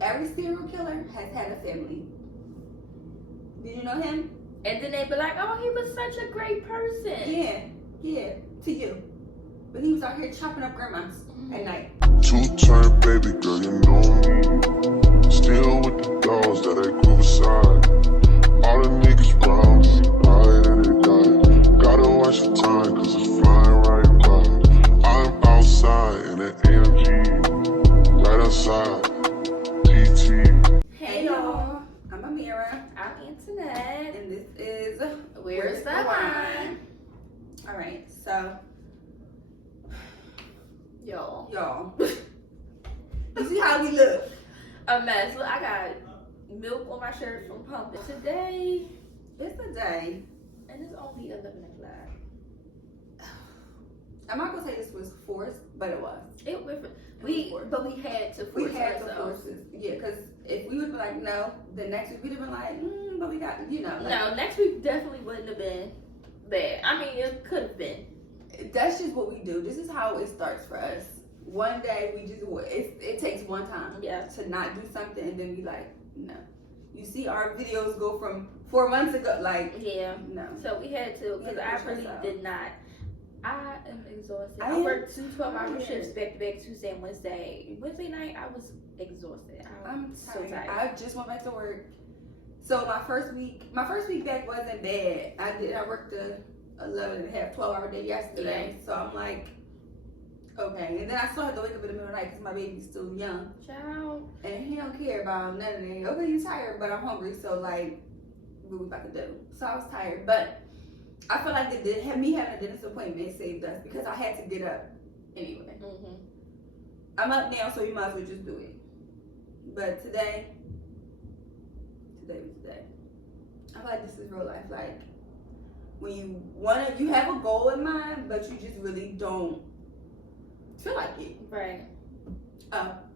Every serial killer has had a family. Did you know him? And then they be like, oh, he was such a great person. Yeah, to you. But he was out here chopping up grandmas at night. Two-turn baby girl, you know me. Still with the dolls that I grew beside. All the niggas round me, right and they die. Gotta watch the time, cause it's flying right by. I'm outside in an AMG, right outside, TT. Hey, y'all. I'm Amira. I'm Antoinette. And this is Where's the Wine? Alright, so Y'all. You see how we look? A mess. Look, I got milk on my shirt from pumping today. It's a day. And it's only 11 o'clock. I'm not gonna say this was forced, but it was. But we had to force We had the ourselves. forces. Yeah, because if we would be like, no, the next week we'd have been like, but we got, like, No, next week definitely wouldn't have been bad. I mean, it could have been. That's just what we do. This is how it starts for us. One day we just, it takes one time to not do something and then we like, no. You see our videos go from 4 months ago, like, no. So we had to, because I really did not. I am exhausted. I worked 2 12-hour shifts back to back, Tuesday and Wednesday. Wednesday night, I was exhausted. I'm so tired. I just went back to work. So my first week back wasn't bad. I worked a 11 and a half, 12-hour day yesterday. So I'm like, okay. And then I still had to wake up in the middle of the night because my baby's still young. Child. And he don't care about none of that. Okay, you tired, but I'm hungry. So like, what we about to do? So I was tired. But I feel like me having a dentist appointment saved us because I had to get up anyway. Mm-hmm. I'm up now, so you might as well just do it. But today was today. I feel like this is real life. Like, when you have a goal in mind, but you just really don't feel like it. Right.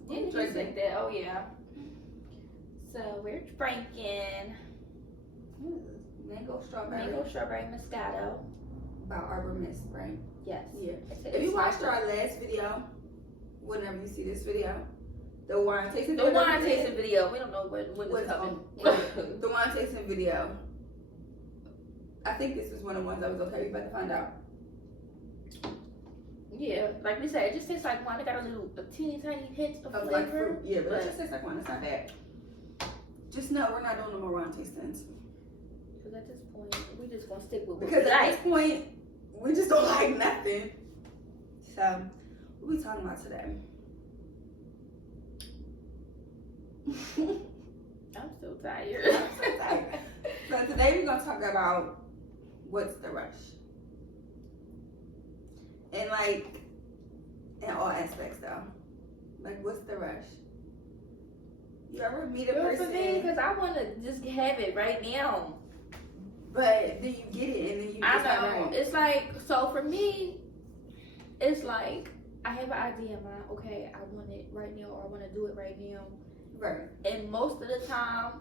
Didn't Just like that. Oh, yeah. So we're drinking Mango strawberry. mango strawberry moscato. By Arbor Mist, right? Yes. Yeah. If you watched our last video, whenever you see this video, the wine tasting video. We don't know when it's coming. The wine tasting video. I think this is one of the ones that was okay. We about to find out. Yeah, like we said, it just tastes like wine. It got a teeny tiny hint of flavor. Like fruit. Yeah, but it just tastes like wine. It's not bad. Just know we're not doing no more wine tastings. Because at this point, we just gonna stick with because at this point, we just don't like nothing. So, what we talking about today? I'm so tired. So today we're gonna talk about what's the rush, and like in all aspects though. Like, what's the rush? You ever meet a person? For me, because I want to just have it right now. But then you get it, and then you. I know. Right. It's like, so for me, it's like I have an idea in mind. Okay, I want it right now, or I want to do it right now. Right. And most of the time,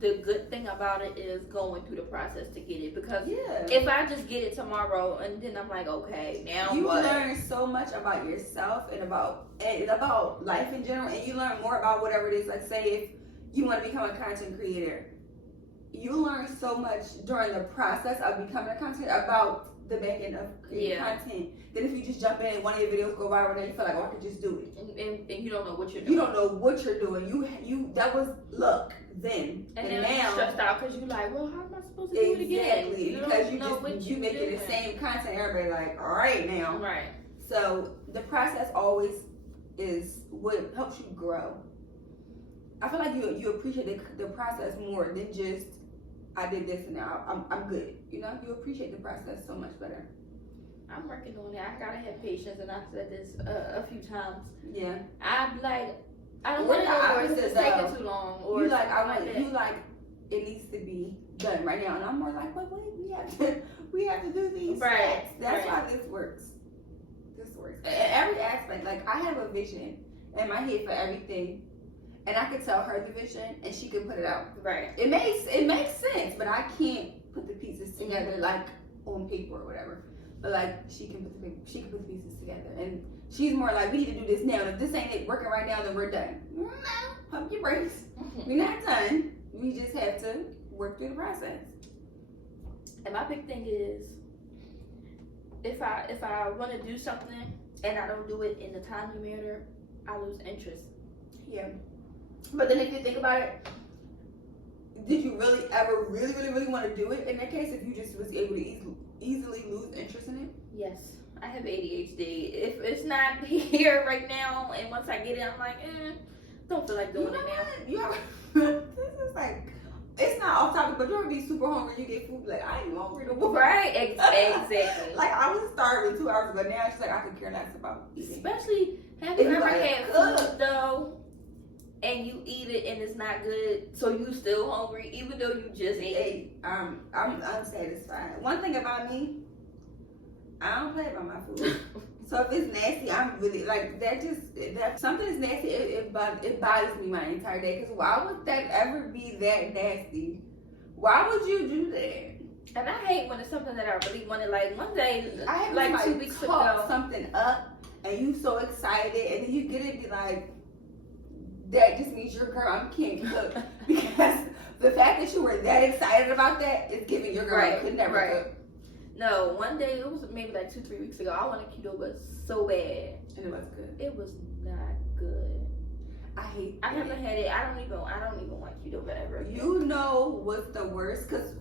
the good thing about it is going through the process to get it. Because if I just get it tomorrow and then I'm like, okay, now you what? learn so much about yourself and about life in general, and you learn more about whatever it is. Like, say if you want to become a content creator, you learn so much during the process of becoming a content about the back end of creating content. Then if you just jump in and one of your videos go viral, then you feel like, oh, I could just do it. And you don't know what you're doing. You don't know what you're doing. You that was luck then. And now you're stressed out because you're like, well, how am I supposed to do it again? Exactly. Because you making the same content. Everybody like, all right now. Right. So the process always is what helps you grow. I feel like you appreciate the process more than just I did this and now I'm good. You know, you appreciate the process so much better. I'm working on it. I gotta have patience, and I've said this a few times. Yeah. I'm like, I don't want to know it's taking too long. Or you like you like it needs to be done right now, and I'm more like, wait, we have to do these steps. That's why this works. This works. Every aspect. Like, I have a vision in my head for everything. And I could tell her the vision, and she could put it out. Right. It makes sense, but I can't put the pieces together like on paper or whatever. But like she can put the pieces together, and She's more like, we need to do this now. And if this ain't working right now, then we're done. No, pump your brakes. We're not done. We just have to work through the process. And my big thing is, if I want to do something and I don't do it in the timely manner, I lose interest. Yeah. But then if you think about it, did you really ever really want to do it in that case if you just was able to easily lose interest in it? Yes. I have ADHD. If it's not here right now, and once I get it, I'm like, don't feel like doing it now. You ever, this is like, it's not off topic, but you ever be super hungry, you get food, like, I ain't hungry no more. Right, exactly. Like, I was starving 2 hours ago, now she's like, I could care less about eating. Especially, have you ever had food, though, and you eat it and it's not good, so you still hungry, even though you just ate? I'm unsatisfied. One thing about me, I don't play about my food. So if it's nasty, I'm really like that. Something is nasty. It bothers me my entire day. Because why would that ever be that nasty? Why would you do that? And I hate when it's something that I really wanted. Like one day, I hate like when 2 weeks talk ago, something up and you so excited, and then you get it and be like, that just means you're girl. I can't cook because the fact that you were that excited about that is giving your girl Right, could never right. cook. No, one day, it was maybe like 2-3 weeks ago, I wanted Qdoba so bad. And it was good. It was not good. I haven't had it. I don't even want Qdoba ever again. You know what's the worst? Because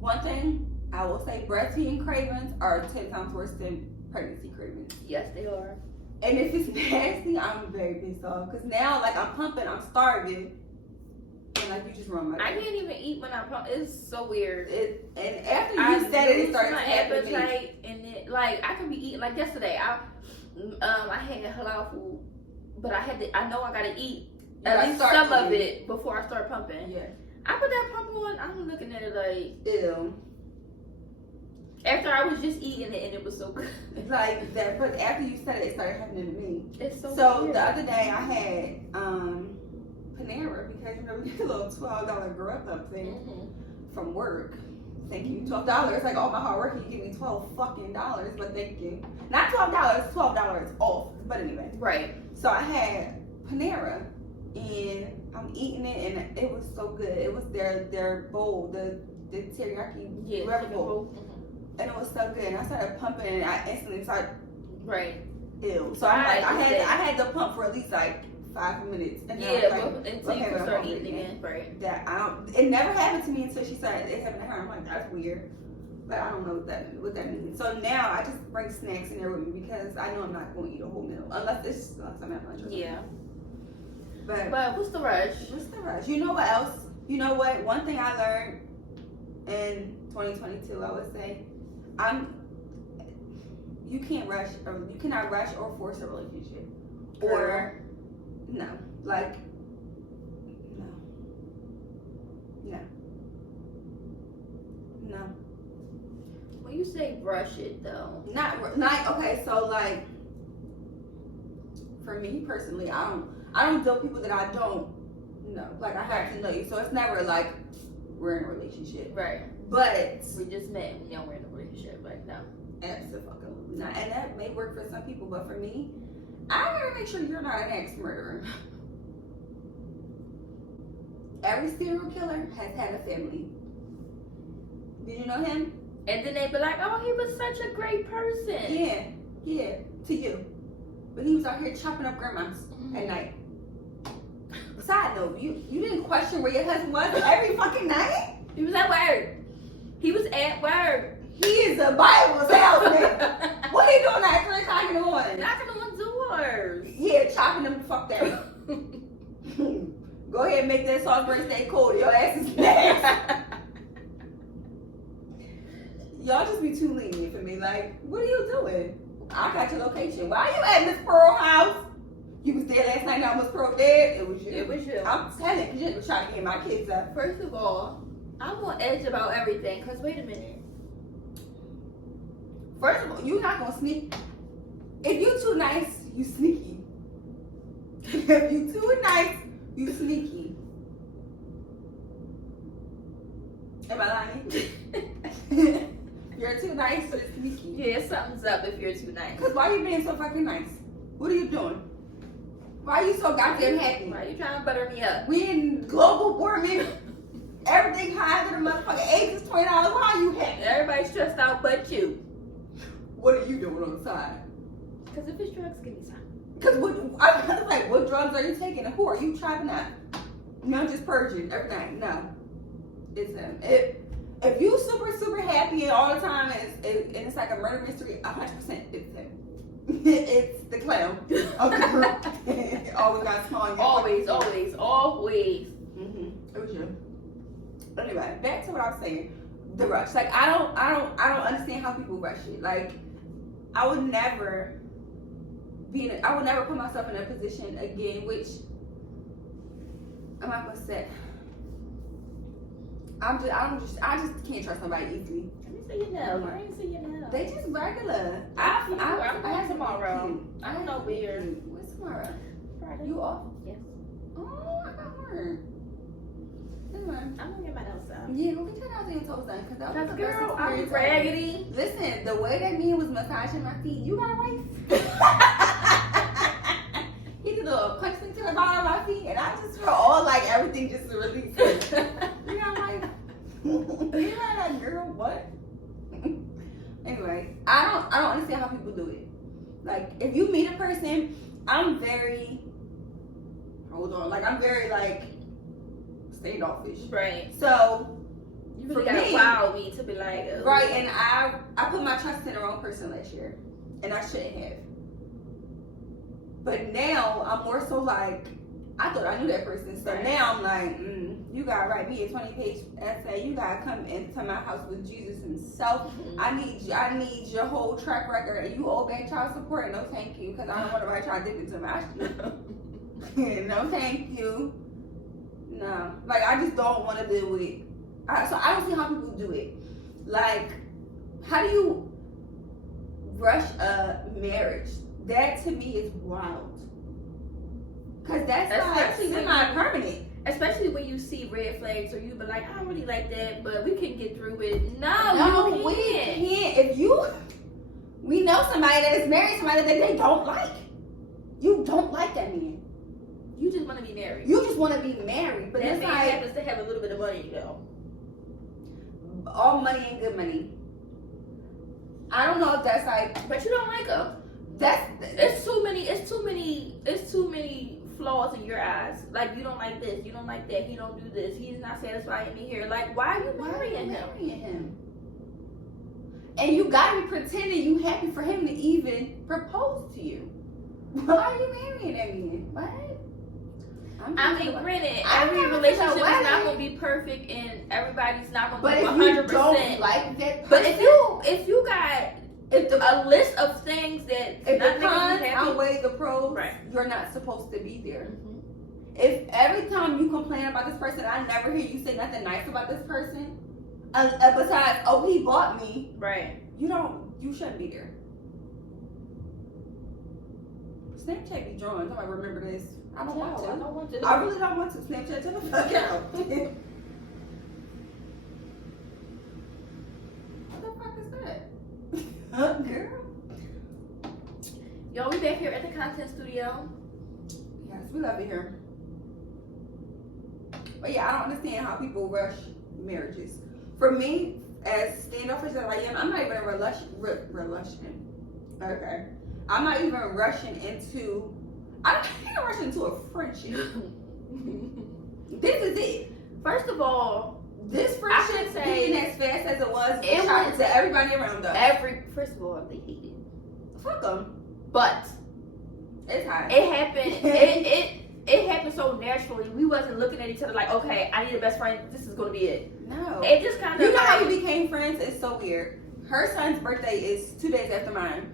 one thing I will say, breastfeeding cravings are 10 times worse than pregnancy cravings. Yes, they are. And if it's nasty, I'm very pissed off. Because now, like, I'm pumping, I'm starving. And, like, you just run my I can't even eat when I'm pumping. It's so weird. And after you said it started my happening to me. appetite, and it, like, I could be eating, like yesterday, I had halal food, but I know I gotta eat at least some of it before I start pumping. Yeah. I put that pump on, I'm looking at it like, Ew. after I was just eating it and it was so good. Like that, but after you said it started happening to me. It's so weird. The other day I had Panera, because you know we get a little $12 grub up thing from work. Thank you. $12. Like all my hard work, you give me $12 fucking dollars, but thank you. Not $12, $12 off. But anyway. Right. So I had Panera, and I'm eating it, and it was so good. It was their bowl, the teriyaki Red bowl. And it was so good. And I started pumping, and I instantly started. Right. Ew. So I had to pump for at least like 5 minutes. And then I was like, until you can start eating again. Right. It never happened to me until she started it happened to her. I'm like, that's weird. But I don't know what that means. So now I just bring snacks in there with me because I know I'm not going to eat a whole meal unless I'm at lunch. Yeah. But what's the rush? What's the rush? You know what else? You know what? One thing I learned in 2022, I would say, you cannot rush or force a relationship. Or no. Like no. When you say rush it though. Not okay, so like for me personally, I don't deal with people that I don't know. Like I have to know you. So it's never like we're in a relationship. Right. But we just met and now we're in a relationship. Like no. Absolutely not. And that may work for some people, but for me, I gotta make sure you're not an ex-murderer. Every serial killer has had a family. Did you know him? And then they be like, oh, he was such a great person. Yeah, to you. But he was out here chopping up grandmas at night. Side note, you didn't question where your husband was every fucking night? He was at work. He was at work. He is a Bible salesman. What are you doing at 3 o'clock in the morning? Knocking on doors. Yeah, chopping them. Fuck that. Go ahead and make that Salisbury steak cold. Your ass is next. Y'all just be too lenient for me. Like, what are you doing? I got your location. Why are you at Miss Pearl house? You was there last night. Now Miss Pearl dead. It was you. It was you. I'm telling you, because you was trying to get my kids up. First of all, I'm on edge about everything. Cause wait a minute. First of all, you're not gonna sneak. If you too nice, you sneaky. If you too nice, you sneaky. Am I lying? You're too nice, but it's sneaky. Yeah, something's up if you're too nice. Cause why you being so fucking nice? What are you doing? Why are you so goddamn happy? Why are you trying to butter me up? We in global warming. Everything higher than the motherfucking eggs is $20. Why are you happy? Everybody's stressed out but you. What are you doing on the side? Because if it's drugs, give me some. Because I was like, what drugs are you taking? And who are you trying out? No, just purging every night. No. It's him. If you super happy and all the time and it's like a murder mystery, 100% it's him. It's the clown. Okay. Always got small. Always. Mm-hmm. It was you. Anyway, back to what I was saying. The rush. Like I don't understand how people rush it. Like I would never put myself in a position again, which I'm not gonna say. I just can't trust nobody easily. Let me see your nails. I ain't see your nails. They just regular. I'm going tomorrow. I don't know where. What's tomorrow? Friday. You off? Yes. Oh, I got work. Anyway. I'm gonna get my nails done. Yeah, we'll get your nails and your toes done. Cause that was the best Girl, I'm experience raggedy. Listen, the way that man was massaging my feet, you got right. He did a little punching to the bottom of my feet, and I just felt all like everything just released. You got right. You got that girl. What? Anyway, I don't understand how people do it. Like, if you meet a person, I'm very like standoffish. Right. So You really for gotta me, wow me to be like, oh. right, and I put my trust in the wrong person last year, and I shouldn't have. But now I'm more so like, I thought I knew that person, so Right. now I'm like, you gotta write me a 20-page essay. You gotta come into my house with Jesus himself. Mhm. I need your whole track record, and you owe back child support. No, thank you, because I don't want to write child addicted to my shit. No, thank you. No, like I just don't want to deal with it. So I don't see how people do it. Like, how do you rush a marriage? That to me is wild. Cause that's Especially when not permanent. Especially when you see red flags, or you be like, I don't really like that, but we can get through it. No, you we can't. can't. We know somebody that is married to somebody that they don't like. You don't like that man. You just want to be married. You just want to be married, but that it's man like happens to have a little bit of money, though. all money ain't good money. I don't know if that's like But you don't like him. It's too many flaws in your eyes. Like, you don't like this, you don't like that, he don't do this, he's not satisfying me here. Like, why are you marrying him? And you gotta be pretending you happy for him to even propose to you. Why are you marrying that man? What? I mean, granted, I'm every never relationship is gonna not lie. going to be perfect, and everybody's not going But to if be 100%. you don't like that person, But if you got a list of things that if not the making you cons happy, outweigh the pros, Right. you're not supposed to be there. Mhm. If every time you complain about this person, I never hear you say nothing nice about this person, besides, oh, he bought me, Right. you shouldn't be there. Snapchat be drawing. Somebody remember this. I don't want to. I don't want to. I really don't want to. Snapchat to the fuck out. What the fuck is that? Huh, girl? Yo, we back here at the content studio. Yes, we love it here. But yeah, I don't understand how people rush marriages. For me, as standoffish as I am, I'm not even rushing. Okay. I'm not even rushing into. I can't rush into a friendship. This is it. First of all, This friendship should say- being as fast as it was, It shout was- to everybody around us. first of all, they hate it. Fuck them. But It's hot. it happened. It happened so naturally. We wasn't looking at each other like, okay, I need a best friend. This is gonna be it. No. It just kind of. You know how we became friends? It's so weird. Her son's birthday is 2 days after mine.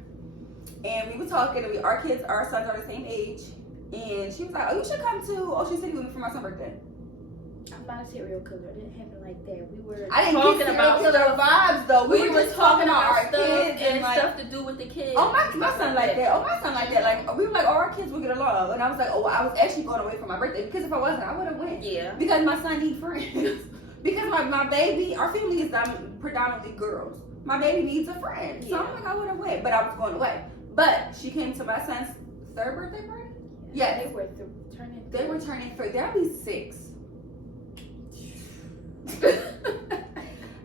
And we were talking, and our sons are the same age. And she was like, oh, you should come to Ocean City with me for my son's birthday. I'm not a serial killer. It didn't happen like that. We were I didn't talking get about serial killer vibes, though. We were were just talking about our stuff kids and like, stuff to do with the kids. oh, my Stuff son like that. Oh, my son like that. Like, we were like, oh, our kids will get along. And I was like, oh, I was actually going away for my birthday. Because if I wasn't, I would have went. Yeah. Because my son needs friends. Because my baby, our family is predominantly girls. My baby needs a friend. So I'm like, I would have went. But I was going away. But she came to my son's third birthday party? Yes. They were turning. They were turning 3. That'll be 6.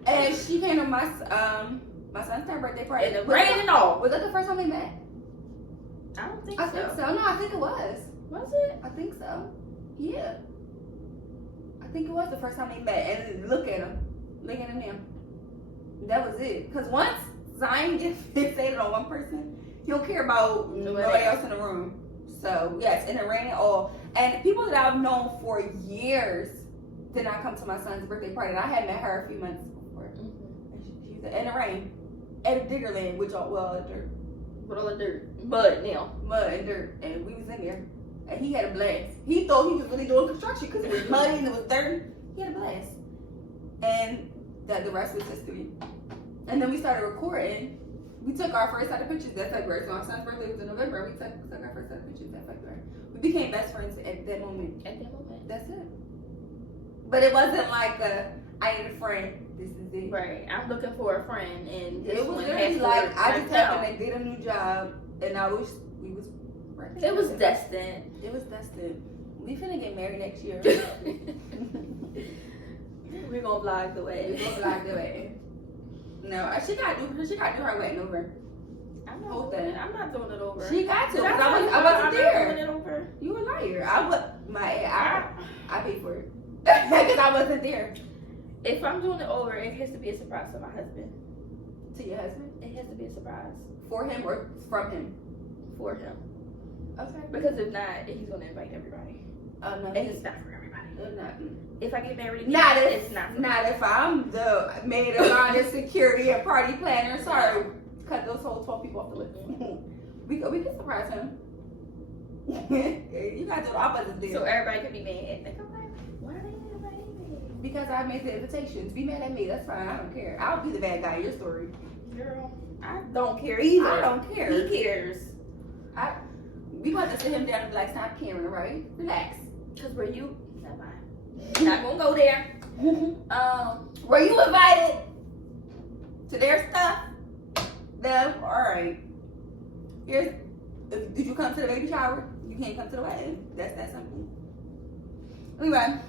And she came to my son's third birthday party. And the rain and all. Was that the first time we met? I don't think I so. think so. No, I think it was. Was it? I think so. Yeah. I think it was the first time we met. And look at him. Look at him now. That was it. Because once Zion gets fixated on one person, he don't care about nobody else in the room. So, yes, and it rained all. And people that I've known for years did not come to my son's birthday party. And I had met her a few months before. Mm-hmm. And she said, in the rain. At Diggerland, which all, well, dirt. With all the dirt. Mud now. Mud and dirt. And we was in there. And he had a blast. He thought he was really doing construction because it was muddy and it was dirty. He had a blast. And the rest was history. And then we started recording. We took our first set of pictures that February. So our son's birthday was in November. We took our first set of pictures that February. We became best friends at that moment. At that moment. That's it. But it wasn't like I need a friend. This is it. Right. I'm looking for a friend, and this It was one literally has to like work I just right now. happened to get a new job, and we was. Right It was together. destined. It was destined. We finna get married next year. We're gonna vlog the We way. gonna fly the wedding. No, she got to do her wedding over. I'm Whole not, thing. I'm not doing it over. She got to. Did 'Cause tell I you wasn't I'm not doing there. it over. You a liar. I paid for it because I wasn't there. If I'm doing it over, it has to be a surprise to my husband. To your husband, It has to be a surprise for him or from him. for him. Okay. Because if not, he's gonna invite everybody, Oh no, and it's not for everybody. not. If I get married again, Not if it's not for Not if I'm the maid of honor, security, and party planner. Sorry, cut those whole 12 people off the list. we can surprise him. You got to do the opposite there. So everybody can be mad. Like, I'm like, why are they inviting me? Because I made the invitations. Be mad at me. That's fine. I don't care. I'll be the bad guy. Your story. Girl, I don't care either. I don't care. He cares. We about to sit him down and be like, stop caring, right? Relax. Cause were you? Never mind. Not gonna go there. Were you invited to their stuff? Them? Alright. Did you come to the baby shower? You can't come to the wedding. That's that simple. Anyway,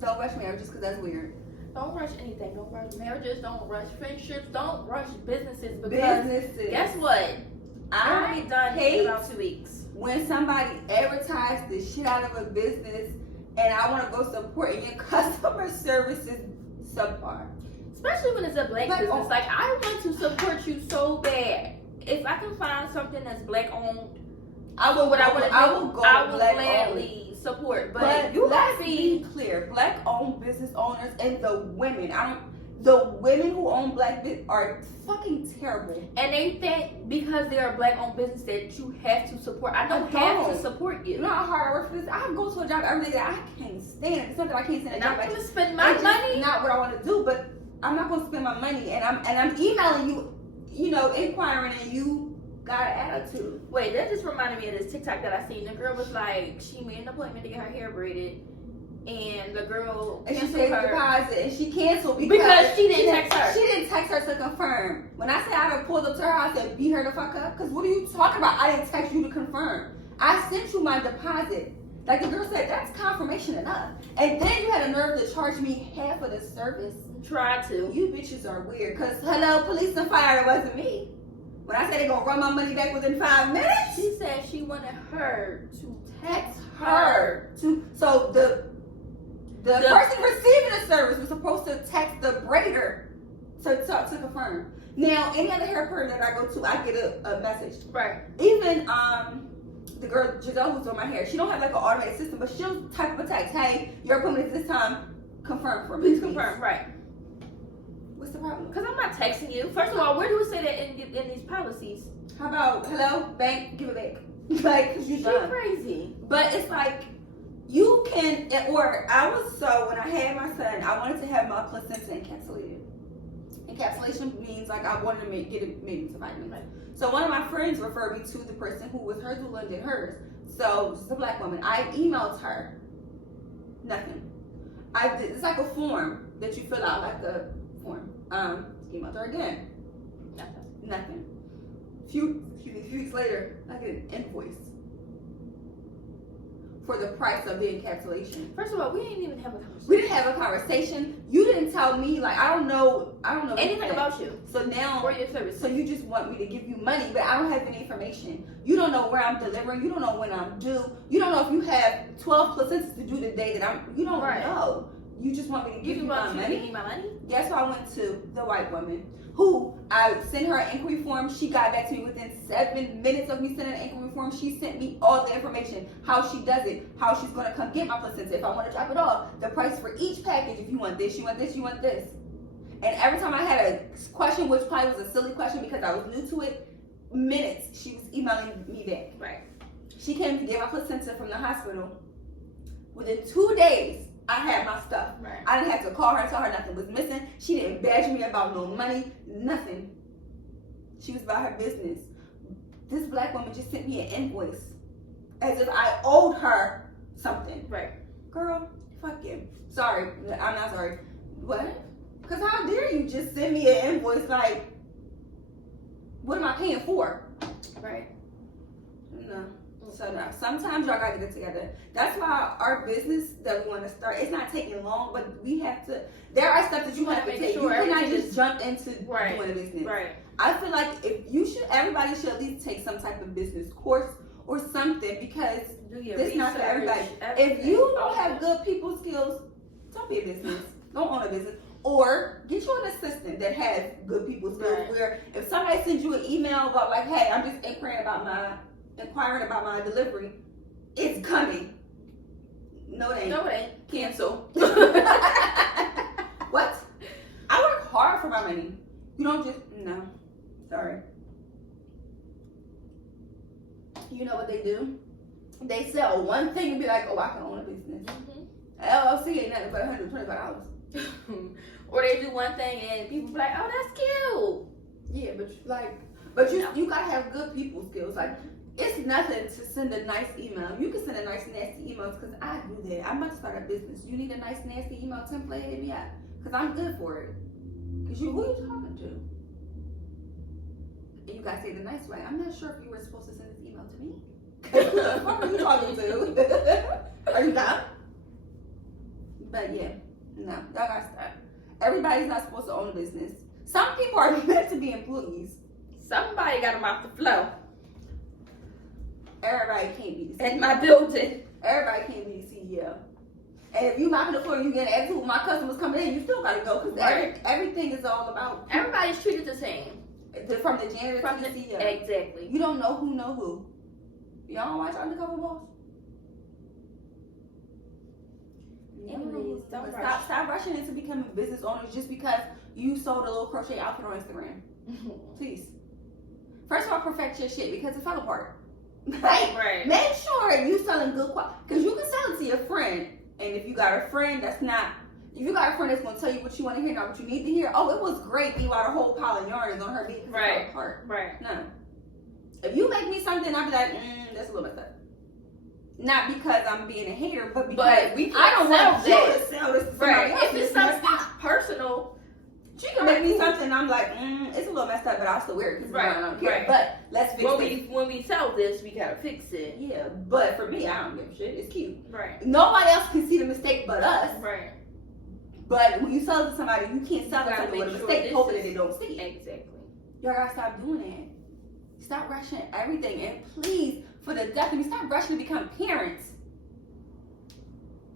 don't rush marriage just because that's weird. Don't rush anything. Don't rush marriages. Don't rush friendships. Don't rush businesses. Because Businesses. guess what? I'm gonna be done hate in about 2 weeks. when somebody advertises the shit out of a business and I want to go support and your customer service is subpar. Especially when it's a black Like, business. Like, I want to support you so bad. If I can find something that's black owned, I will go I will black gladly support. But But you let's gotta be be clear, black owned business owners and the women. The women who own black business are fucking terrible. and they think because they're a black owned business that you have to support. I don't have to support You you. know how hard I work for this? I go to a job every day that I can't stand. It's not that I can't stand And a I'm job. gonna spend my It's money. not what I want to do, but I'm not gonna spend my money and I'm emailing you, inquiring and you got an attitude. Wait, that just reminded me of this TikTok that I seen. The girl was like, she made an appointment to get her hair braided, and the girl And she canceled paid the her deposit and she canceled because she didn't text her. She didn't text her to confirm. When I said I pulled up to her house and beat her the fuck up, because what are you talking about? I didn't text you to confirm. I sent you my deposit. Like the girl said, that's confirmation enough. And then you had a nerve to charge me half of the service. Try to. You bitches are weird. Because, hello, police and fire, it wasn't me. When I said they're going to run my money back within 5 minutes, She said she wanted her to text her. So the person receiving the service was supposed to text the braider to confirm. Now, any other hair person that I go to, I get a message. Right. Even the girl Giselle who's doing my hair, she don't have like an automated system, but she'll type a text, hey, your appointment is this time, confirm for me. Please confirm. Right. What's the problem? Because I'm not texting you. First of all, where do it say that in these policies? How about, hello, bank, give it back. Like, cause you She's done. crazy. But it's like, you can, or when I had my son, I wanted to have my placenta encapsulated. Encapsulation means like I wanted to get it made into vitamins. Right. So one of my friends referred me to the person who was her doula and did hers. So she's a black woman. I emailed her. Nothing. It's like a form that you fill out, like a form. Emailed her again. Nothing. Few weeks later, I get an invoice for the price of the encapsulation. First of all, we didn't even have a conversation. We didn't have a conversation. You didn't tell me, like, I don't know anything about you. So now, For your service. so you just want me to give you money, but I don't have any information. You don't know where I'm delivering. You don't know when I'm due. You don't know if you have 12 placentas to do the day that you don't know. You just want me to give you my money? Give me my money? Guess who I went to? The white woman who I sent her an inquiry form. She got back to me within 7 minutes of me sending an inquiry form. She sent me all the information, how she does it, how she's going to come get my placenta, if I want to drop it off, the price for each package, if you want this, you want this, you want this. And every time I had a question, which probably was a silly question because I was new to it, minutes she was emailing me back. Right. She came to get my placenta from the hospital. Within 2 days, I had my stuff. Right. I didn't have to call her and tell her nothing was missing. She didn't badge me about no money, nothing. She was about her business. This black woman just sent me an invoice as if I owed her something. Right. Girl, fuck you. Sorry, I'm not sorry. What? Because how dare you just send me an invoice like, what am I paying for? Right. No. So no, sometimes y'all gotta get it together. That's why our business that we want to start, it's not taking long, but we have to, there are steps that you have to take. You cannot just jump into doing a business. Right. I feel like everybody should at least take some type of business course or something, because it's not for everybody. If you don't have good people skills, don't be a business. Don't own a business. Or get you an assistant that has good people skills, where if somebody sends you an email about like, hey, I'm just inquiring about my delivery, it's coming. No, it ain't. No, it ain't. Cancel. What? I work hard for my money. You don't just, no. Sorry. You know what they do? They sell one thing and be like, oh, I can own a business. Mm-hmm. LLC ain't nothing but $125. Or they do one thing and people be like, oh, that's cute. Yeah, you gotta have good people skills. Like, it's nothing to send a nice email. You can send a nice nasty email, because I do that. I'm about to start a business. You need a nice nasty email template, hit me up, because I'm good for it. Because who are you talking to? And you gotta say it the nice way. I'm not sure if you were supposed to send this email to me. Who the fuck are you talking to? Are you dumb? But yeah, no, y'all gotta stop. Everybody's not supposed to own a business. Some people are meant to be employees. Somebody got them off the floor. Everybody can't be the CEO. In my building. Everybody can't be the CEO. And if you mopping the floor and you get an attitude when my customers coming in, you still gotta go, because everything is all about. Everybody's treated the same. From the janitor to the CEO. Exactly. You don't know who. Y'all don't watch Undercover Boss? Anyways, don't Stop rushing into becoming business owners just because you sold a little crochet outfit on Instagram. Please. First of all, perfect your shit, because it fell apart. Right. Make sure you selling good quality, because you can sell it to your friend, and if you got a friend that's gonna tell you what you want to hear, not what you need to hear. Oh, it was great. Meanwhile, the whole pile of yarn is on her beat because it fell apart. Right. No. If you make me something, I'll be like, that's a little messed up. Not because I'm being a hater, but because I don't want you to sell this to somebody else. If it's something personal, she can make me something, I'm like, it's a little messed up, but I'll still wear it because I don't care. But let's fix it. When we sell this, we gotta fix it. Yeah, but for me, I don't give a shit. It's cute. Right. Nobody else can see the mistake but us. Right. But when you sell it to somebody, you can't sell it to somebody with a mistake, hoping that they don't see it. Exactly. Y'all gotta stop doing that. Stop rushing everything, and please, for the deaf of me, stop rushing to become parents.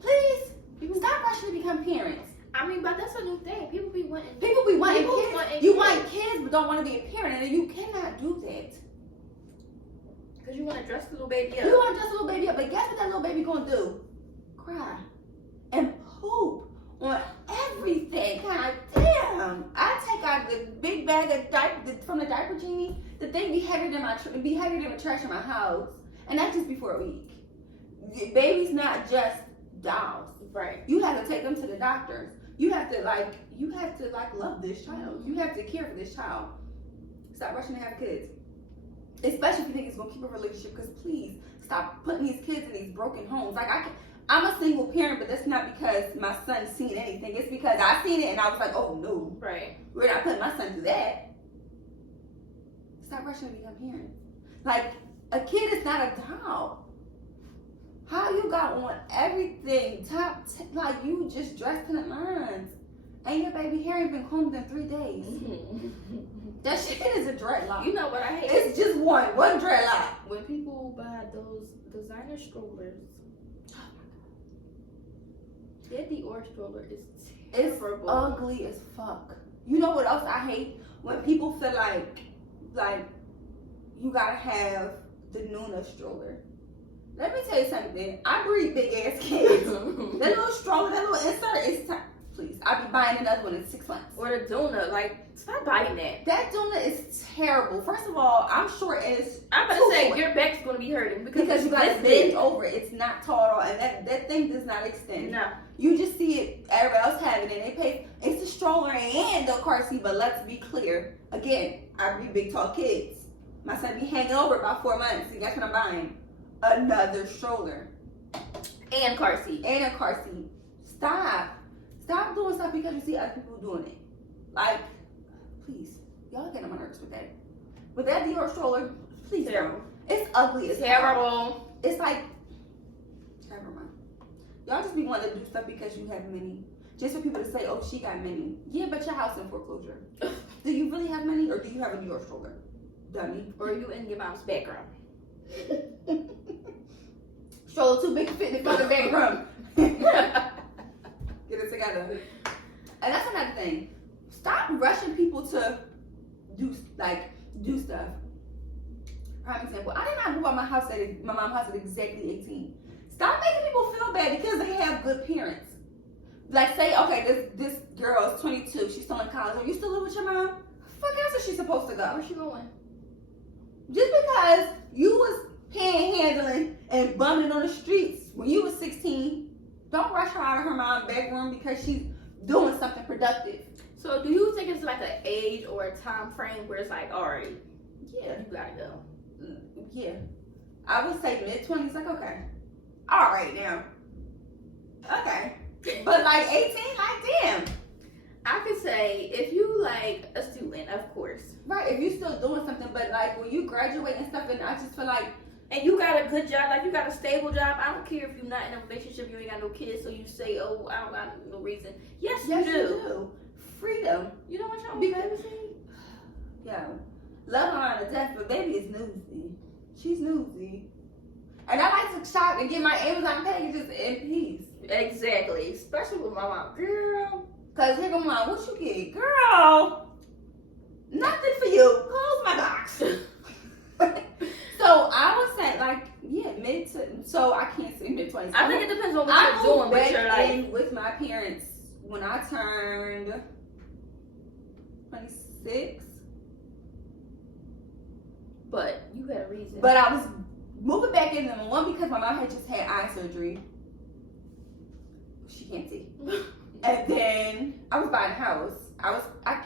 Please, stop rushing to become parents. I mean, but that's a new thing. People be wanting kids. You want kids, but don't want to be a parent, and you cannot do that. Because you want to dress the little baby up. You want to dress the little baby up, but guess what that little baby gonna do? Cry and poop on everything. God damn! I take out the big bag of diaper from the diaper genie. The thing be heavier than the trash in my house, and that's just before a week. The baby's not just dolls. Right. You have to take them to the doctors. You have to love this child. You have to care for this child. Stop rushing to have kids. Especially if you think it's gonna keep a relationship, because please stop putting these kids in these broken homes. Like I'm a single parent, but that's not because my son's seen anything. It's because I seen it and I was like, oh no. Right. We're not putting my son through that. Stop rushing to become parents. Like, a kid is not a doll. How you got on everything like you just dressed in the lines, and your baby hair ain't been combed in 3 days. That shit is a dreadlock. You know what I hate? It's just one dreadlock. When people buy those designer strollers. That Dior stroller is terrible. It's ugly as fuck. You know what else I hate? When people feel like you gotta have the Nuna stroller. Let me tell you something. I breed big ass kids. That little stroller, that little insert is time. Please, I'll be buying another one in 6 months. Or the Duna, like, stop buying that. That Duna is terrible. First of all, I'm short as I'm about to say your back's gonna be hurting because you gotta bend over it. It's not tall at all, and that thing does not extend. No. You just see it, everybody else having it, and they pay. It's a stroller and a car seat, but let's be clear. Again, I breed big tall kids. My son be hanging over about 4 months. See, that's what I'm buying. Another stroller. And car seat. And a car seat. Stop doing stuff because you see other people doing it. Like, please. Y'all get on my nerves with that. With that Dior stroller, please Terrible. don't. It's ugly as Terrible. It's like, never mind. Y'all just be wanting to do stuff because you have many. Just for people to say, oh, she got many. Yeah, but your house in foreclosure. Do you really have many, or do you have a Dior stroller? Dummy. Or you in your mom's background. Stroller too big to fit in the fucking background. Get it together. And that's another thing. Stop rushing people to do stuff. Prime example. I did not move out my house my mom's house at exactly 18. Stop making people feel bad because they have good parents. Like, say, okay, this girl is 22. She's still in college. Are you still live with your mom? Fuck else is she supposed to go? Where's she going? Just because you was panhandling and bumming on the streets when you was 16, don't rush her out of her mom's bedroom because she's doing something productive. So do you think it's like an age or a time frame where it's like, all right, Yeah. you gotta go? Yeah. I would say mid-20s, like, okay. All right, now. Okay. But, like, 18, like, damn. I could say if you like a student, of course. Right, if you still doing something, but, like, when you graduate and stuff, and I just feel like, And you got a good job, like you got a stable job. I don't care if you're not in a relationship, you ain't got no kids, so you say, oh, I don't got no reason. Yes, you do. Freedom. You know what y'all Be baby? Yo, love her on to death, but baby is newsy. She's newsy. And I like to shop and get my Amazon packages in peace. Exactly. Especially with my mom. Girl. Cause here come mom, what you get? Girl, nothing for you. Close my box. So I would say like, yeah, so I can't say mid-20s. I think it depends on what I you're doing moved with back your life. in with my parents when I turned 26. But you had a reason. But I was moving back in them, one because my mom had just had eye surgery. She can't see. And then I was buying a house. I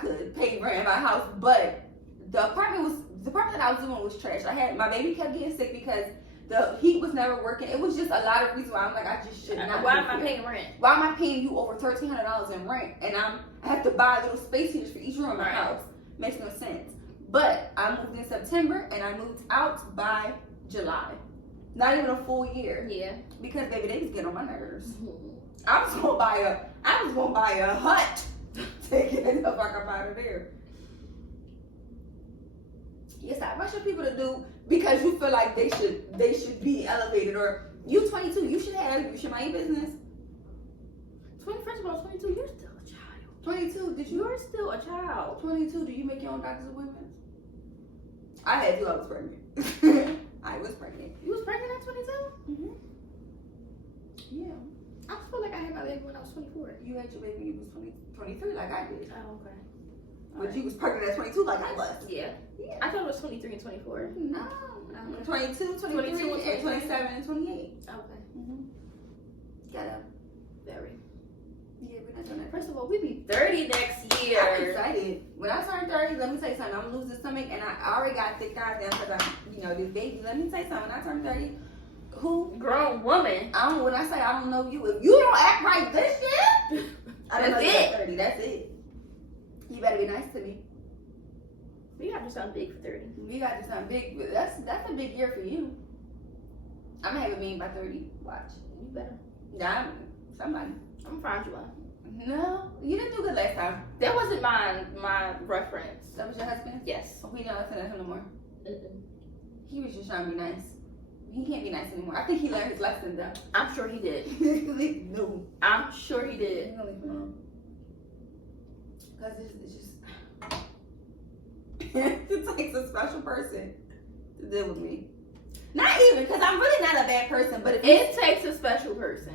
could pay rent in my house, but the apartment that I was doing was trash. My baby kept getting sick because the heat was never working. It was just a lot of reasons why I'm like, I just should not. Why am I paying rent? Why am I paying you over $1,300 in rent? And I have to buy little space heaters for each room in my house. Makes no sense. But I moved in September and I moved out by July. Not even a full year. Yeah. Because baby, they just get on my nerves. I was gonna buy a hut to get the fuck up out of there. Yes, I rushing people to do because you feel like they should be elevated, or you 22, you should mind your business. 21st of all, 22, you're still a child. 22, You're still a child. 22, do you make your own doctor's appointments? I had you, I was pregnant. I was pregnant. You was pregnant at 22? Mm-hmm. Yeah. I feel like I had my baby when I was 24. You had your baby when you was 23 like I did. Oh, okay. But you was pregnant at 22 like I was. Yeah. I thought it was 23 and 24. No. Okay. 22, 23, 22, and 27, and 28. Okay. Mm-hmm. Gotta. Very. Yeah, we're not doing that. First of all, we be 30 next year. I'm excited. When I turn 30, let me tell you something. I'm gonna lose this stomach, and I already got thick thighs now because this baby. Let me tell you something. When I turn 30, Grown woman. when I say I don't know you, if you don't act right this year, I don't know That's you it. at 30. That's it. You better be nice to me. We gotta do something big for 30. We got to do something big. That's a big year for you. I'm gonna have a million by 30. Watch. You better. Yeah, somebody. I'm gonna find you one. No, you didn't do good last time. That wasn't my reference. That was your husband? Yes. We don't listen to him no more. Mm-mm. He was just trying to be nice. He can't be nice anymore. I think he learned his lesson though. I'm sure he did. No. I'm sure he did. Because it's just. It takes a special person to deal with me. Not even, because I'm really not a bad person, but if It takes a special person.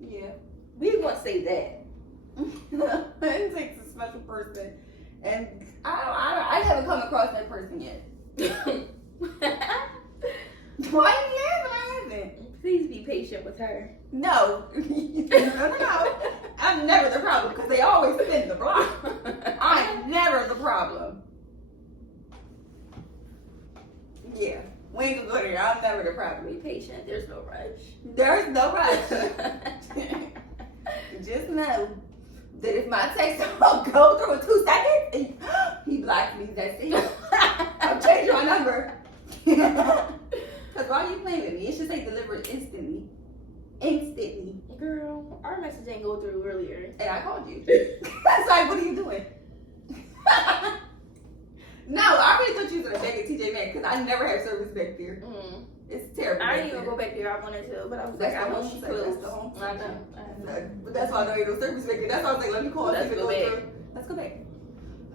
yeah. We gonna say that. It takes a special person. And I haven't come across that person yet. Why are you laughing? I haven't. Please be patient with her. No. No. I'm never the problem because they always spin the block. I'm never the problem. Yeah. We ain't gonna go there. I'm never the problem. Be patient. There's no rush. There's no rush. Just know that if my text don't go through in 2 seconds, he blocked me. That's it. I'm changing my number. Because why are you playing with me? It should say delivered instantly. Instantly. Girl, our message didn't go through earlier. And I called you. That's like, what are you doing? No, I really thought you was gonna beg at TJ Maxx because I never have service back there. Mm. It's terrible. I didn't even go back there. I wanted to, but I was That's like, I the know home she site. closed. That's the home I site. know. But that's why I know ain't no service back there. That's why I was like, let me call. Let's see if it go goes back. through. Let's go back.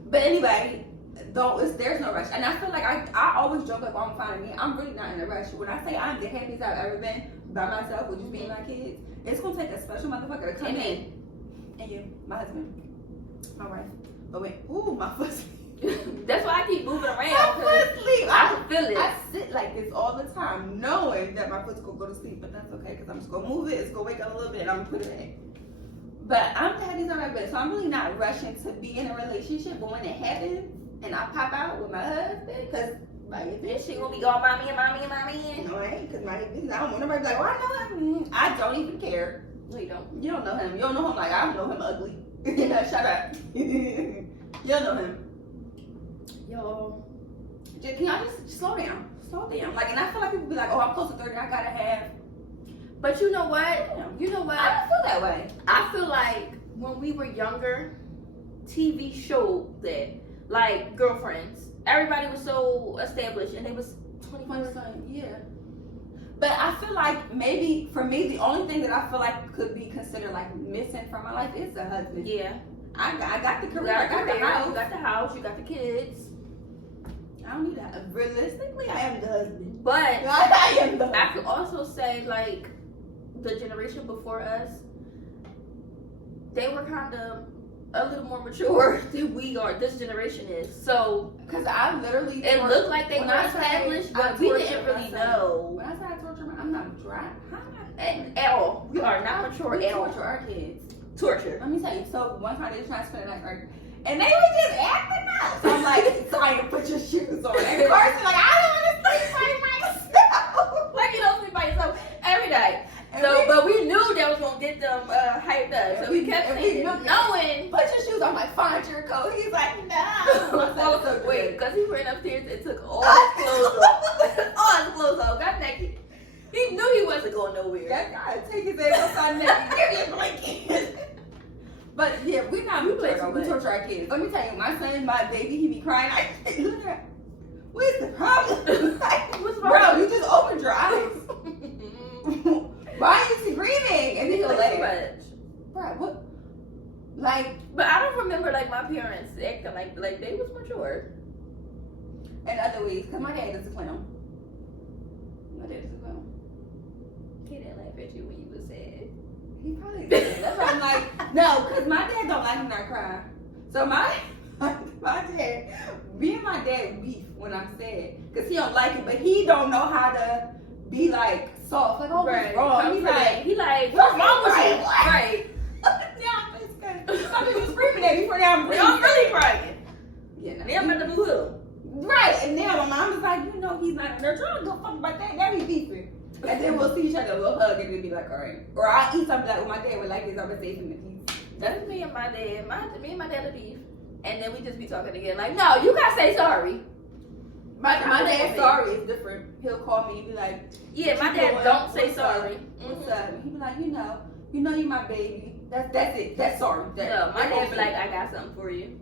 But anyway, there's no rush. And I feel like I always joke like, I'm finding me. I'm really not in a rush. When I say I'm the happiest I've ever been by myself with just being my kids, it's gonna take a special motherfucker to come in. And you, my husband, my wife. But wait, ooh, my foot. That's why I keep moving around. My foot sleep. I can feel it. I sit like this all the time, knowing that my foot's gonna go to sleep, but that's okay because I'm just gonna move it. It's gonna wake up a little bit, and I'm gonna put it in. But I'm the happiest I've ever been, so I'm really not rushing to be in a relationship. But when it happens, and I pop out with my husband, because Then she gonna be all mommy and mommy and mommy and. no, I ain't, because my business. I don't want nobody to be like, oh, I know him. I don't even care. No, you don't. You don't know him. You don't know him like I don't know him ugly. Shut up. You don't know him. Yo. Can y'all just slow down? Slow down. Like, and I feel like people be like, oh, I'm close to 30. I gotta have. But you know what? Damn. You know what? I don't feel that way. I feel like when we were younger, TV showed that, like, girlfriends, everybody was so established and they was 25. Yeah. But I feel like maybe for me, the only thing that I feel like could be considered like missing from my life is the husband. Yeah. I got the You career. got I got the you house. got the house, you got the kids. I don't need that. Realistically, I am the husband. But I am the I husband. could also say, like, the generation before us, they were kind of a little more mature than we are. This generation is. So Because I literally. it looked like they when were I say established, I but we torture didn't really myself. know When I say I torture, I'm not dry. How am I? at all. We are not mature We at all. torture our kids. Torture. Let me tell you. So one time they was trying to spend the night, right? And they were just acting up. So I'm like, sorry to put your shoes on. And Carson's like, I don't want to sleep by myself. Like, you don't sleep by yourself every night. And So, we- but we knew that was gonna get them hyped up. So And we we- kept and we saying, knew- knowing. Put your shoes on. I'm like, find your coat. He's like, no. I said, "It's okay." Wait, because he ran upstairs and took all his clothes off. All his clothes off. Got naked. He knew he wasn't going nowhere. That guy take his ass outside naked. Give me a blanket. But yeah, we not We we play torture, too we much. torture our kids. Let me tell you, my son, my baby, he be crying. I look at that. What's the problem? Like, What's bro, wrong? you just opened your eyes. Why are you screaming? And then he'll Play too laugh. much. Bro, what? Like, But I don't remember like my parents acting like they was mature. in other ways, because my dad is a clown. My dad is a clown. He didn't laugh at you when you was sad. He probably did. That's why I'm like, no, because my dad don't like when I cry. So my dad, me and my dad beef when I'm sad. Because he don't like it, but he don't know how to be like soft. Like, oh, what's wrong? He like, what's what's wrong with right? you? Right. now I'm just good. I'm just screaming at me for now I'm really I'm really crying. Yeah, no. Now I'm at the boo-hoo. Right, and now my mom is like, you know, he's not. They're trying to go fuck about that. That be beefing. And then we'll see each other, we'll hug, and it'll be like, all right. Or I'll eat something like what my dad would like this. I'm gonna say something to peace. That's me and my dad. Me and my dad are beef. And then we just be talking again. Like, no, you gotta say sorry. My dad's sorry is different. He'll call me and be like, yeah, my dad don't say sorry. What's up? He be like, you know you my baby. That's it. That's sorry. No, my dad be like, I got something for you.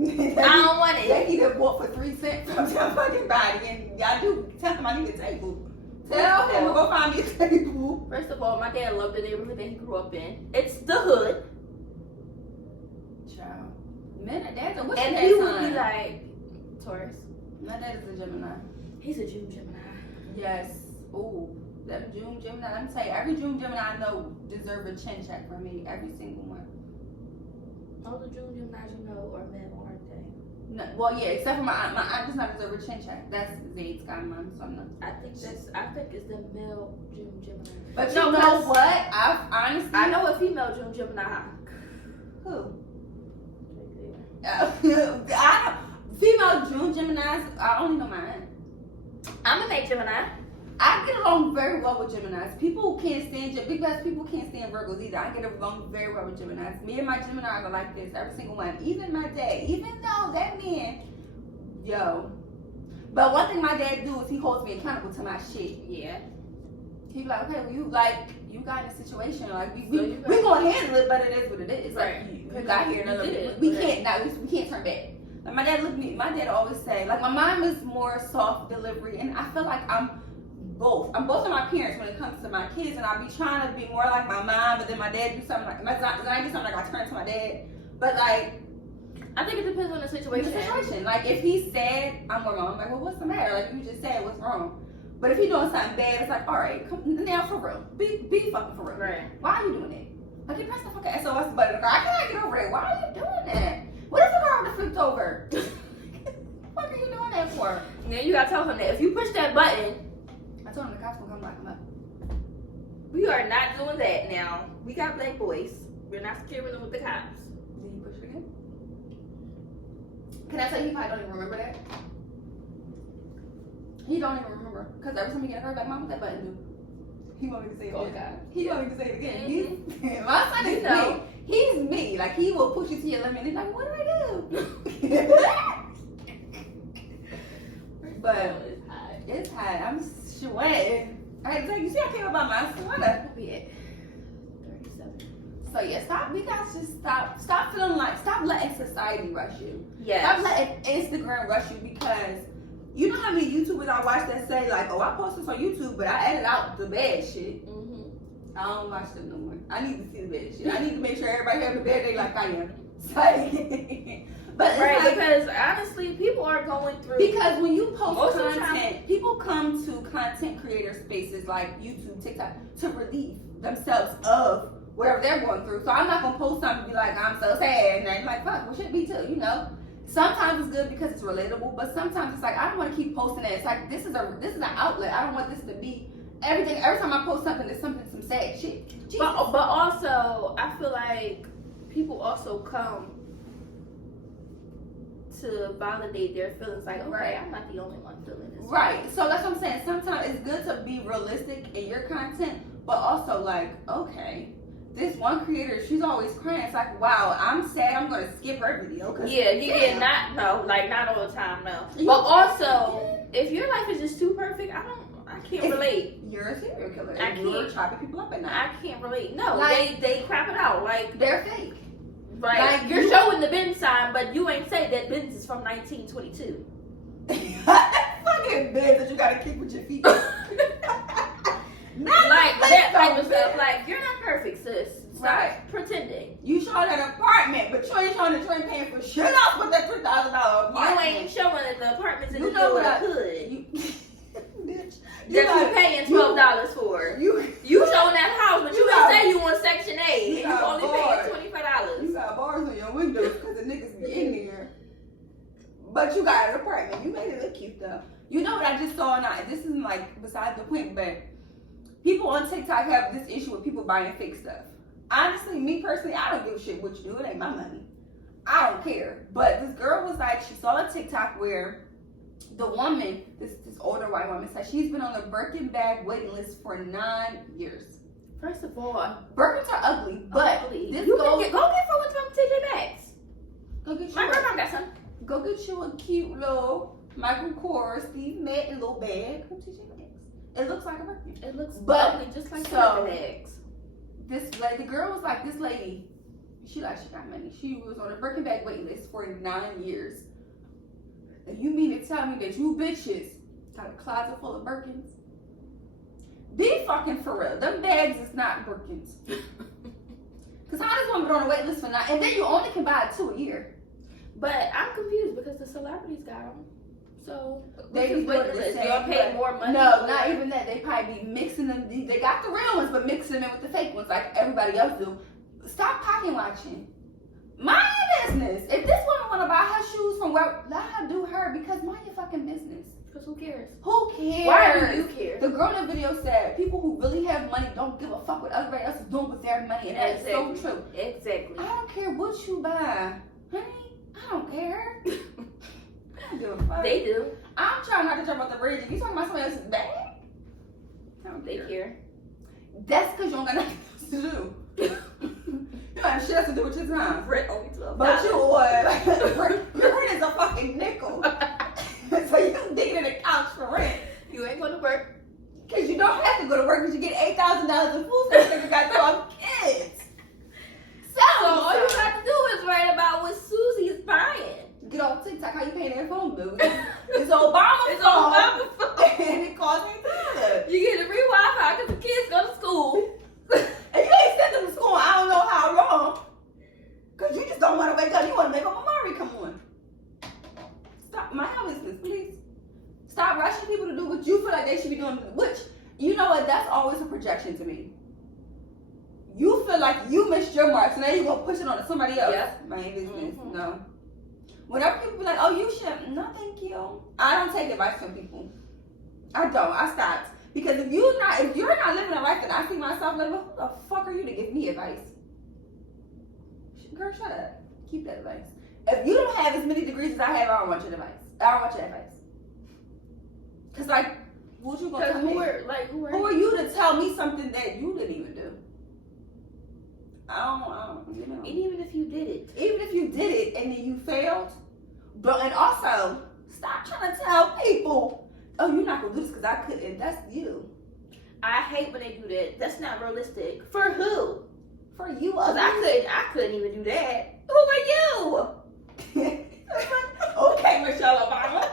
I don't want it. They need to walk for 3 cents from your fucking body, and y'all do tell him I need a table. Tell him to go find me a table. First of all, my dad loved the neighborhood that he grew up in. It's the hood. Child. Man, dads are what's And your he dad's would be sign? like, Taurus. My dad is a Gemini. He's a June Gemini. Yes. Ooh. That June Gemini. Let me tell you, every June Gemini I know deserve a chin check from me. Every single one. All the June Geminis you know are men, aren't they? No, well, yeah, except for my aunt does not deserve a chin check. That's Zayd's godmom, so I'm not. I think it's the male June Gemini. But No, you know 'cause what? I've honestly. I know a female June Gemini. Who? Female June Geminis, I only know mine. I'm a May Gemini. I get along very well with Geminis. People can't stand because people can't stand Virgos either. I get along very well with Geminis. Me and my Geminis are like this, every single one. Even my dad, even though that man, yo. But one thing my dad do is he holds me accountable to my shit. Yeah. He be like, okay, well, you got in a situation, like we So gonna handle it, but it is what it is. Right. Like you got here, You did it. we Right. can't now we can't turn back. Like my dad looked at me. My dad always say, like my mom is more soft delivery, and I feel like I'm both. I'm both of my parents when it comes to my kids, and I be trying to be more like my mom, but then my dad do something like then I do something like I turn to my dad. But like I think it depends on the situation. like if he's sad, I'm more mom. I'm like, well, what's the matter? Like you just said, what's wrong? But if he's doing something bad, it's like, all right, come now for real, be fucking for real. Right. Why are you doing that? Like, you press the fucking SOS button. I cannot get over it. Why are you doing that? What if the car would have flipped over? What are you doing that for? And then you gotta tell him that if you push that button, I told him the cops gonna come lock him up. we are not doing that now. We got black boys. We're not scaring them with the cops. Did he push it again? Can I tell you, he probably don't even remember that? He don't even remember. Because every time he get hurt, like, Mom, what that button do? He want me to say it Oh, again. God. He want me to say it again. Mm-hmm. He's, my son is You know. me. He's me. Like, he will push you to your limit. He's like, what do I do? But it's hot. I'm sweating. I had to tell you, see, I came up by my sweater. We'll be at 37. So yeah, we guys just stop feeling like, stop letting society rush you. Yes. Stop letting Instagram rush you, because you know how many YouTubers I watch that say like, oh, I post this on YouTube, but I edit out the bad shit. Mm-hmm. I don't watch them no more. I need to see the bad shit. I need to make sure everybody have a bad day like I am. Like, but it's Right, like, because honestly, people are going through. because when you Most post of the content, people come to content creator spaces like YouTube, TikTok to relieve themselves of whatever they're going through. So I'm not gonna post something and be like, I'm so sad, and I'm like, fuck, well, shit, me too, you know. Sometimes it's good because it's relatable, but sometimes it's like I don't want to keep posting it. It's like this is an outlet. I don't want this to be everything. Every time I post something, there's some sad shit. Jesus. But also, I feel like people also come to validate their feelings. Like, okay, Right. I'm not the only one feeling this. Right. So that's what I'm saying. Sometimes it's good to be realistic in your content, but also like, okay, this one creator, she's always crying. It's like, wow, I'm sad. I'm gonna skip her video. Yeah, you damn. get not all the time, no. You- But also, if your life is just too perfect, I can't If- relate. You're a serial killer. I And you're can't. chopping people up at night. I can't relate. No, Like- they crap it out. Like, They're fake. right, Like, you're you- showing the Benz sign, but you ain't say that Benz is from 1922. Fucking bed that you gotta kick with your feet. Not Like the that type place of though, stuff. man. Like, you're not perfect, sis. Stop Right. pretending. You showing an apartment, but you ain't showing that you ain't paying for shit else with that $3,000 apartment. You ain't showing that the apartments in You the know middle what of the I- hood You, bitch. that you paying $12 for. You Showing that house, but you You can got- say you on Section 8 you and you got only bars. paying $25. You got bars on your windows because the niggas be in there. But you got an apartment. You made it look cute though. You know what I just saw, and this isn't like beside the point, but people on TikTok have this issue with people buying fake stuff. Honestly, me personally, I don't give a shit what you do. It ain't my money. I don't care. But this girl was like, she saw a TikTok where the woman, this older white woman, said she's been on the Birkin bag waiting list for 9 years. First of all, Birkins are ugly, but ugly. this You goes, can go get from TJ Maxx. go get My you grandma got some. go get you a cute little Michael Kors, Steve Madden, little bag from TJ Maxx. It looks like a Birkin. It looks But- ugly, just like so- the bags. The girl was like, this lady, she got money. She was on a Birkin bag waiting list for 9 years. And you mean to tell me that you bitches got a closet full of Birkins? Be fucking for real. Them bags is not Birkins. Cause how this woman on a wait list for 9, and then you only can buy 2 a year. But I'm confused because the celebrities got them. So They be wait doing the list. same, Y'all pay but- more money. No, not even that. They probably be mixing them. They got the real ones, but mixing them in with the fake ones like everybody else do. Stop pocket watching. Mind your business. If this woman want to buy her shoes from where, let her do her, because mind your fucking business. Because who cares? Who cares? Why do you care? The girl in the video said people who really have money don't give a fuck what everybody else is doing with their money, and that's so true. Exactly. I don't care what you buy, honey. I don't care. I don't give a fuck. They do. I'm trying not to jump off the bridge. If you talking about somebody else's bag, I don't They care. That's because you don't got nothing else to do. You got shit else to do with your time. Rent only $12. But you would. Your rent is a fucking nickel. So you digging in the couch for rent. You ain't going to work. Because you don't have to go to work because you get $8,000 in food stamps because you got 12 kids. So all you got to do is write about what Susie is buying. Get off TikTok how you paying their phone bill. It's Obama It's phone. Obama phone. And it costs me $1. You get a free Wi-Fi because the kids go to school. And you ain't sent them to school I don't know how long. Because you just don't want to wake up. You want to make up Amari come on. Stop. Mind your business, please. Stop rushing people to do what you feel like they should be doing. Which, you know what? That's always a projection to me. You feel like you missed your mark, so now you're going to push it on to somebody else. Yep. Mind your business. Mhm. No. Whenever people be like, oh, you should. No, thank you. I don't take advice from people. I don't. I stopped. Because if you're not living a life that I see myself living, who the fuck are you to give me advice? Girl, shut up. Keep that advice. If you don't have as many degrees as I have, I don't want your advice. I don't want your advice. Cause like, what you gonna Because tell me? who Who are you to tell me something that you didn't even do? I don't, you know. And even if you did it. Even if you did it and then you failed, but and also stop trying to tell people, oh, you're not gonna do this because I couldn't. That's you. I hate when they do that. That's not realistic. For who? For you, Because I couldn't even do that. Who are you? Okay, Michelle Obama.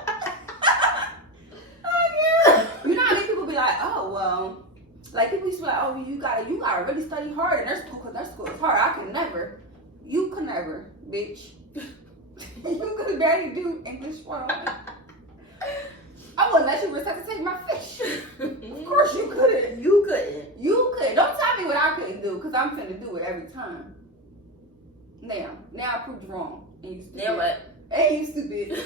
You know how many people be like, oh well, like people used to be like, oh, you gotta really study hard in their school because their school is hard. I could never. You could never, bitch. You could barely do English 101. I wouldn't let you resuscitate my fish. Of course you couldn't. You couldn't. You could. Don't tell me what I couldn't do because I'm finna do it every time. Now I proved you wrong. And you stupid. Now what? Hey, you stupid.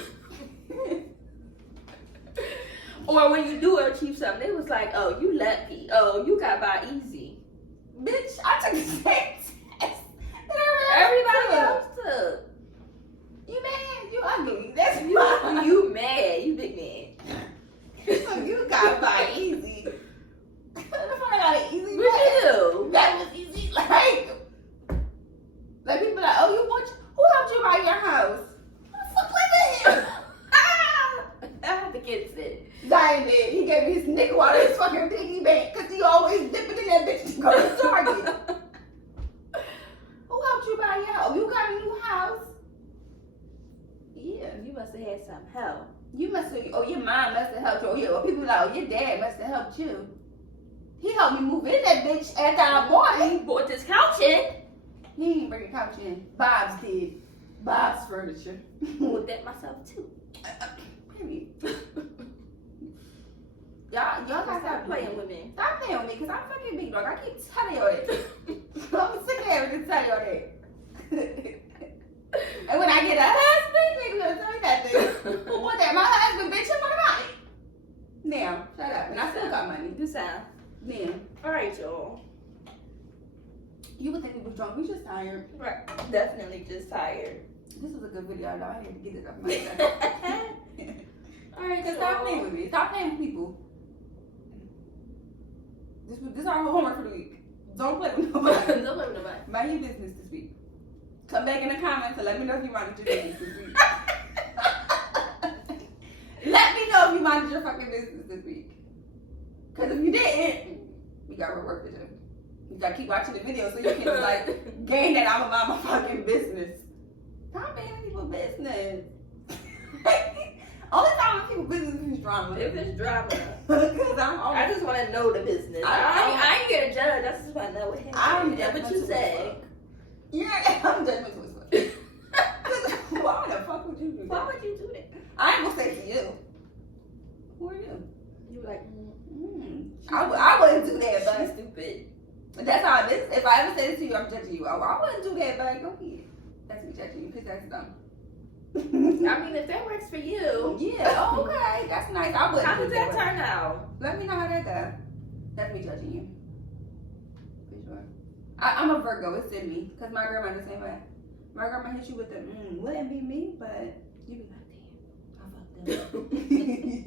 Or when you do achieve something, they was like, oh, you lucky. Oh, you got by easy. Bitch, I took the same test. Everybody else took. You mad? You ugly. That's You mad. You big man. So you got by easy. What the fuck I got an easy? What you do? That was easy. Like people like, oh, who helped you buy your house? Who the fuck live in? I have the kids did. Zion did. He gave me his nickel out of his fucking piggy bank because he always dipping in that bitch to go to Target. Who helped you buy your house? You got a new house? Yeah. You must have had some help. You must have, oh, your mom must have helped you. Oh, yeah, well, people like, oh, your dad must have helped you. He helped me move in that bitch after I bought it. You bought this couch in. He didn't bring a couch in. Bob's did. Bob's furniture. Bought that myself too. Period. Y'all gotta Stop playing with me. Stop playing with me, because I'm fucking big dog. I keep telling y'all that. I'm sick of having to tell y'all that. And when I get a husband, nigga gonna tell me that thing. Who want that? My husband, bitch, I'm money. Now, shut up. And I still got money. Do sound. Now, Alright, y'all. you would think we was drunk. We just tired. Right. Definitely just tired. This was a good video, though. I had to get it off my chest. Alright, Just stop playing with me. Stop playing with people. This is our homework for the week. Don't play with nobody. Don't play with nobody. Mind your business this week. Come back in the comments and let me know if you minded your business this week. Let me know if you minded your fucking business this week. Because if you didn't, we got work to do. You gotta keep watching the video so you can like gain that I'm about my fucking business. Stop being in people's business. Only time in people's business is drama. If it's drama. Because I I just want to know the business. I ain't here to judge. I just want to know what happened. What you say. I'm judgmental as fuck. Why the fuck would you do that? Why would you do that? I ain't gonna say to you. Who are you? You like, I wouldn't do that, but she's stupid. that's how it is. If I ever say this to you, I'm judging you. I wouldn't do that, but go ahead. That's me judging you because that's dumb. I mean, if that works for you. Yeah, oh, okay. That's nice. I wouldn't How do does that turn out? Let me know how that goes. That's me judging you. For sure. I'm a Virgo. It's in me. Because my grandma the same way. My grandma hit you with the, wouldn't be me, but you be like, damn, I fucked up.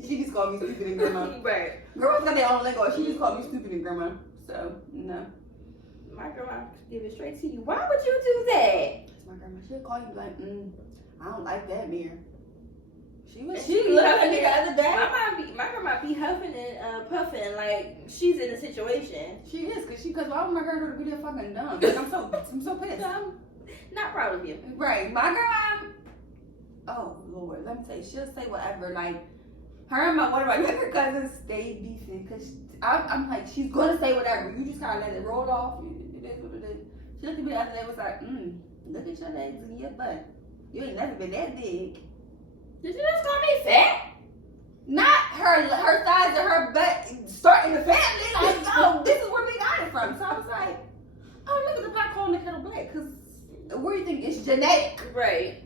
She just called me stupid and grandma. Right. Grandma's got their own lingo. She just called me stupid and grandma. So, no. My grandma give it straight to you. Why would you do that? That's my grandma. She'll call you like, I don't like that mirror. She looked at She me be the huffing other day. My grandma be huffing and puffing like she's in a situation. She is, cause why would my grandma be that fucking dumb? Like, I'm so pissed. Not proud of you. Right, my grandma. Oh Lord, let me tell you, she'll say whatever. Like her and one of my younger cousins stay beefing, cause I'm like, she's gonna say whatever. You just gotta let it roll off. It is what it is. She looked at me the other day, was like, look at your legs and your butt. You ain't never been that big. Did you just call me fat? Not her size or her butt starting the family. Like, oh, this is where we got it from. So I was like, oh, look at the black hole in the kettle black. Because where do you think it's genetic? Right.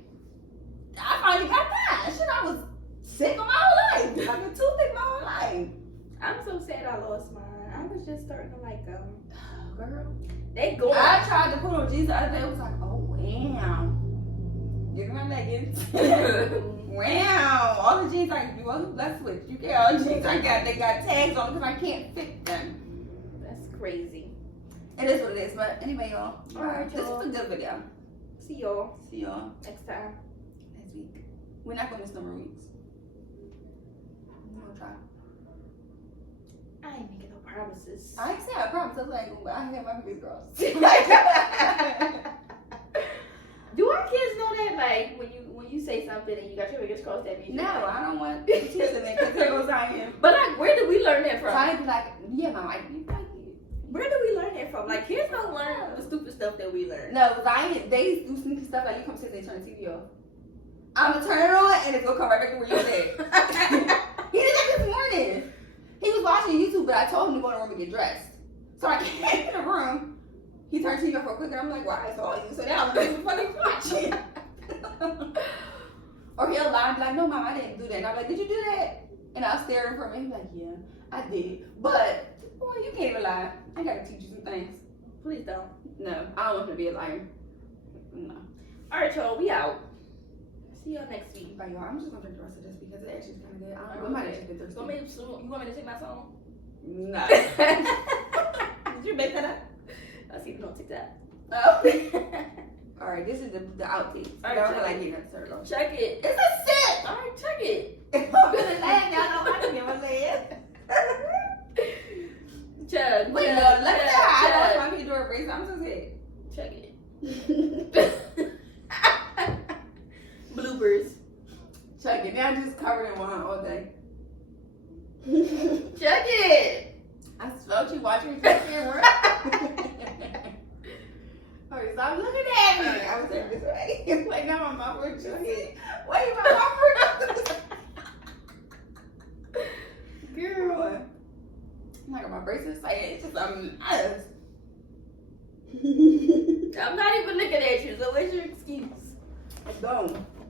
I finally got that. Shit, I was sick my whole life. I've been too thick my whole life. I'm so sad I lost mine. I was just starting to like Girl. They going. I tried to put on jeans the other day. It was like, oh, wow. Get my leggings. Wow. All the jeans let's switch. You get all the jeans I got, they got tags on because I can't fit them. That's crazy. It is what it is. But anyway, y'all. Alright, This y'all. is a good video. See y'all See y'all next time. next week. We're not going to miss no more weeks. We're going to try. I ain't making no promises. I ain't say I promise. I was like, I have my fingers crossed. Do our kids know that? Like when you say something and you got your fingers crossed, that means No, you're like, I don't want to teach them that because there goes Zion. But like, where did we learn that So from? I'd be like, yeah, Mom, you like it. Where do we learn that from? Like, kids don't learn the stupid stuff that we learn. No, Zion, they do sneaky stuff like you come sit and turn the TV off. I'm going to turn it on and it's going to come right back to where you're at. He did that this morning. He was watching YouTube, but I told him to go in the room and get dressed. So I came in the room. He turned TV off real quick and I'm like, why? I saw you. So now I'm just fucking watching. Or he'll lie and be like, no, Mom, I didn't do that. And I'm like, did you do that? And I'll stare at him for a minute. He's like, yeah, I did. But, boy, you can't even lie. I got to teach you some things. Please don't. No, I don't want him to be a liar. No. All right, y'all, we out. See y'all next week. Bye, y'all. I'm just going to drink the rest of this because it actually is kind of good. I might have just been thirsty. You want me to take my song? No. Did you make that up? I see you on TikTok. Oh. All right, this is the outtakes. All right, Y'all feel check like it. getting that served on. Check it. It's a sip. All right, check it. If I'm feeling lame, y'all know I can give a leg. Chug. Wait, chug, no, let's chug, say I chug. lost my Pandora bracelet. I'm so sick. Check it. Bloopers. Check it. Now I'm just covered in wine all day. Check it. I felt you watching the camera. Alright, stop looking at me. I was like this way. Like now my mouth works your head. Wait, my mouth works. Girl. I'm not got my braces saying it's just I'm I'm not even looking at you, so what's your excuse? Don't.